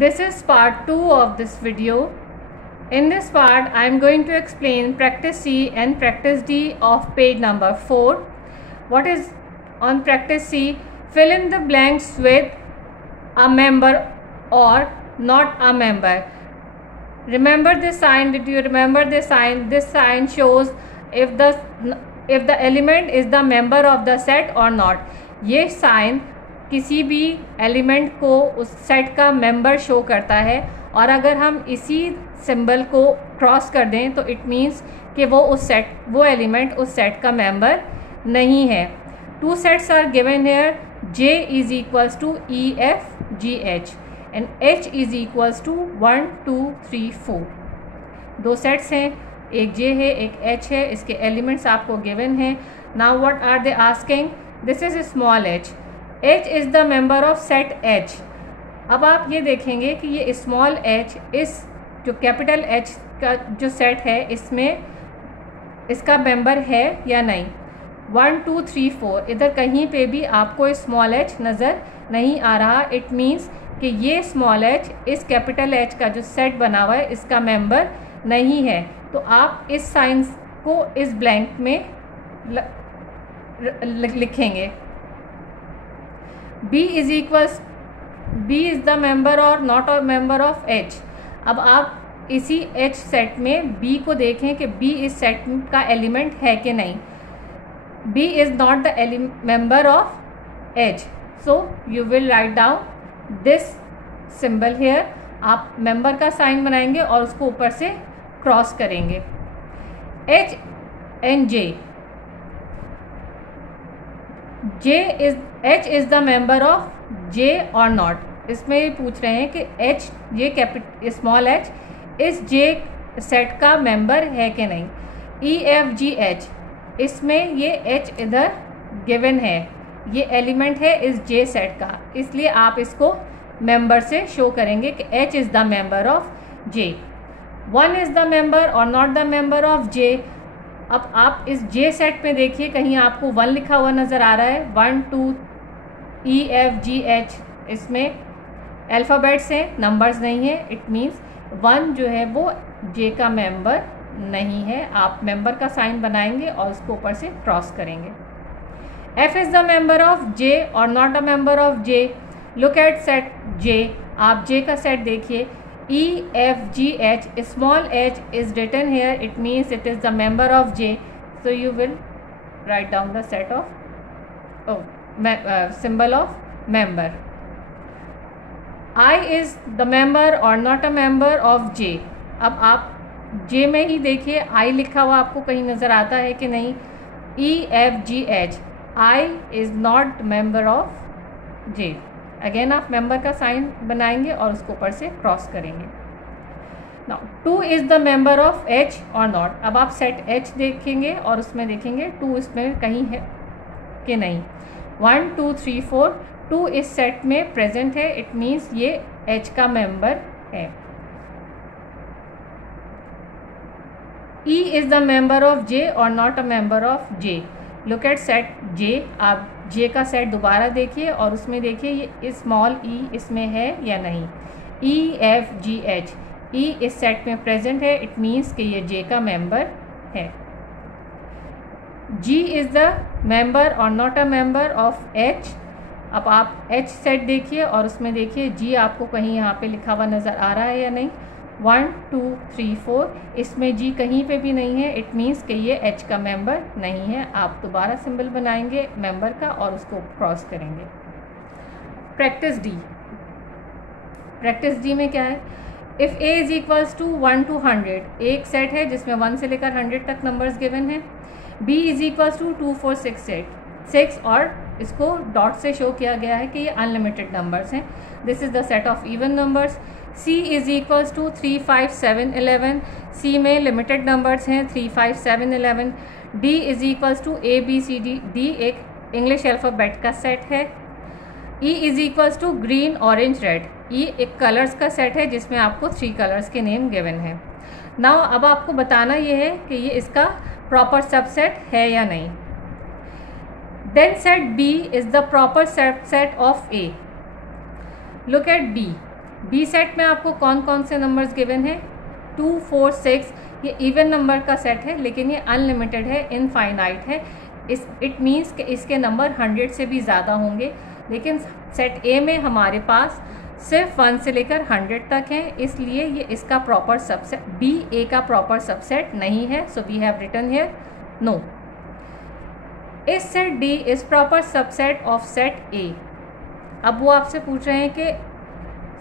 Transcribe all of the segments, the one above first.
This is part 2 of this video. In this part, I am going to explain practice C and practice D of page number 4. What is on practice C? Fill in the blanks with a member or not a member. Remember this sign. Did you remember this sign? This sign shows if the element is the member of the set or not. ये sign किसी भी element को उस set का member show करता है, और अगर हम इसी सिंबल को क्रॉस कर दें तो इट मीन्स कि वो एलिमेंट उस सेट का मेंबर नहीं है. Two sets are given here. J is equals to EFGH and H is equals to 1 2 3 4. दो सेट्स हैं, एक J है एक H है. इसके एलिमेंट्स आपको गिवन हैं. Now what are they asking? This is small h. H is the member of set H. अब आप ये देखेंगे कि ये स्मॉल h इस जो कैपिटल H का जो सेट है इसमें इसका मेंबर है या नहीं. 1 2 3 4 इधर कहीं पे भी आपको स्मॉल h नज़र नहीं आ रहा. इट मीन्स कि ये स्मॉल h इस कैपिटल H का जो सेट बना हुआ है इसका मेंबर नहीं है. तो आप इस साइन को इस ब्लैंक में लिखेंगे. B इज़ द मेंबर और not a member of H. अब आप इसी H सेट में B को देखें कि B इस सेट का एलिमेंट है कि नहीं. B is not the member of H. So you will write down this symbol here. आप मेंबर का साइन बनाएंगे और उसको ऊपर से क्रॉस करेंगे. H and J. H is the member of J और नॉट. इसमें ये पूछ रहे हैं कि H ये स्मॉल h इस J सेट का मेंबर है कि नहीं. EFGH इसमें ये H इधर गिवन है, ये एलिमेंट है इस J सेट का, इसलिए आप इसको मेंबर से शो करेंगे कि H is the member of J. 1 is the member और not the member of J. अब आप इस J सेट में देखिए कहीं आपको 1 लिखा हुआ नज़र आ रहा है. 1 2 EFGH इसमें अल्फ़ाबेट्स हैं, नंबर्स नहीं है. इट मीन्स 1 जो है वो J का मेंबर नहीं है. आप मेंबर का साइन बनाएंगे और उसको ऊपर से क्रॉस करेंगे. F is the member of J और not a member of J. Look at set J. आप J का सेट देखिए. EFGH small h is written here. It means it is the member of J. So you will write down the set of symbol of member. I is the member or not a member of J. अब आप J में ही देखिए I लिखा हुआ आपको कहीं नज़र आता है कि नहीं. EFGH I is not member of J. Again आप मेंबर का साइन बनाएंगे और उसको ऊपर से क्रॉस करेंगे. Now 2 is the member of H और नॉट. अब आप सेट H देखेंगे और उसमें देखेंगे 2 इसमें कहीं है कि नहीं. 1 2 3 4 2 इस सेट में प्रेजेंट है. इट मीन्स ये H का मेंबर है. E is the member of J और not a member of J. Look at set J. आप J का सेट दोबारा देखिए और उसमें देखिए ये स्मॉल e इसमें है या नहीं. EFGH E इस सेट में प्रेजेंट है. इट मीन्स कि ये J का मेंबर है. G इज़ द मेंबर और not a member of H. अब आप H सेट देखिए और उसमें देखिए G आपको कहीं यहाँ पे लिखा हुआ नज़र आ रहा है या नहीं. 1 2 3 4 इसमें G कहीं पे भी नहीं है. इट मीन्स कि ये H का मेंबर नहीं है. आप दोबारा सिंबल बनाएंगे मेंबर का और उसको क्रॉस करेंगे. Practice D. प्रैक्टिस D में क्या है? If A is equals to 1 to 100. एक सेट है जिसमें 1 से लेकर 100 तक नंबर्स गिवन हैं. B इज़ इक्वल्स टू 2 4 6 और इसको डॉट से शो किया गया है कि ये अनलिमिटेड नंबर्स हैं. This is the set of even numbers. C is equals to 3 5 7 11. C में लिमिटेड नंबर्स हैं 3 5 7 11. D is equals to ABCD. D एक इंग्लिश अल्फ़ाबेट का सेट है. E is equals to green orange red. E एक colours का set है जिसमें आपको 3 कलर्स के नेम गिवन है. नाउ अब आपको बताना ये है कि ये इसका प्रॉपर सबसेट है या नहीं. Then set B is the proper subset of A. Look at B. B set में आपको कौन कौन से नंबर्स गिवन है? 2, 4, 6। ये इवन नंबर का सेट है, लेकिन ये अनलिमिटेड है, इनफाइनाइट है। इट मीन्स कि इसके नंबर 100 से भी ज़्यादा होंगे। लेकिन सेट ए में हमारे पास सिर्फ 1 से लेकर 100 तक है, इसलिए ये इसका प्रॉपर सबसेट, बी ए का प्रॉपर सबसेट नहीं है। So we have written here no. इस set D is proper subset of set A. अब वो आपसे पूछ रहे हैं कि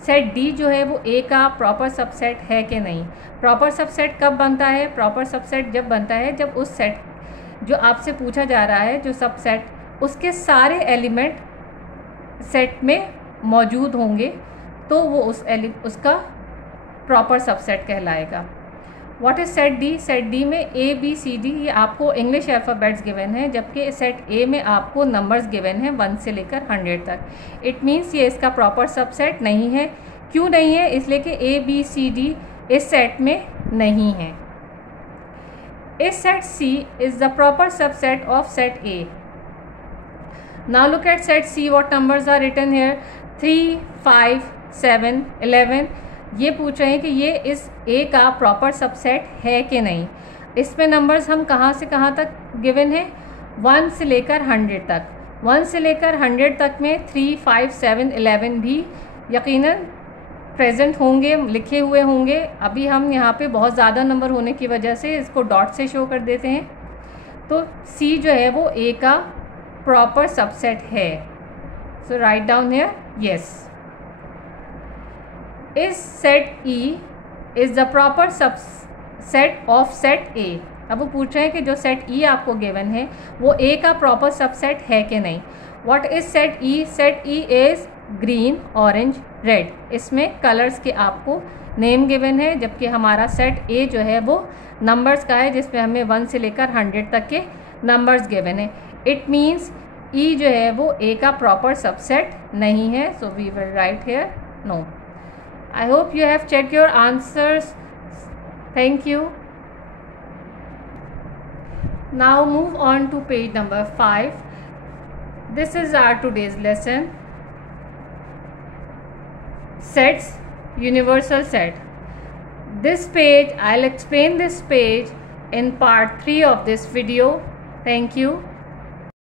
सेट डी जो है वो ए का प्रॉपर सबसेट है कि नहीं। प्रॉपर सबसेट कब बनता है? प्रॉपर सबसेट जब बनता है जब उस सेट जो आपसे पूछा जा रहा है, जो सबसेट, उसके सारे एलिमेंट सेट में मौजूद होंगे, तो वो उसका प्रॉपर सबसेट कहलाएगा। What is set D? Set D में ए बी सी डी ये आपको इंग्लिश अल्फ़ाबेट्स गिवन है, जबकि सेट ए में आपको नंबर्स गिवन है 1 से लेकर 100 तक। इट मीन्स ये इसका प्रॉपर सबसेट नहीं है। क्यों नहीं है? इसलिए कि ए बी सी डी इस सेट में नहीं है। इस set C is the proper subset of set A. Now look at set C, what numbers are written here? 3, 5, 7, 11। ये पूछ रहे हैं कि ये इस ए का प्रॉपर सबसेट है कि नहीं। इसमें नंबर्स हम कहाँ से कहाँ तक गिवन है? 1 से लेकर 100 तक। 1 से लेकर 100 तक में 3, 5, 7, 11 भी यकीनन प्रेजेंट होंगे, लिखे हुए होंगे। अभी हम यहाँ पे बहुत ज़्यादा नंबर होने की वजह से इसको डॉट से शो कर देते हैं। तो सी जो है वो ए का प्रॉपर सबसेट है। सो राइट डाउन हियर यस। इस set E is the proper subset of set A. अब वो पूछ रहे हैं कि जो सेट ई आपको गिवन है वो ए का प्रॉपर सबसेट है कि नहीं। What is set E? Set E is green, orange, red. इसमें कलर्स के आपको नेम गिवन है, जबकि हमारा सेट ए जो है वो नंबर्स का है, जिसमें हमें 1 से लेकर 100 तक के नंबर्स गिवन है। इट मीन्स ई जो है वो ए का प्रॉपर सबसेट नहीं है। So we will write here no. I hope you have checked your answers. Thank you. Now move on to page number 5. This is our today's lesson. Sets, universal set. This page, I'll explain this page in part 3 of this video. Thank you.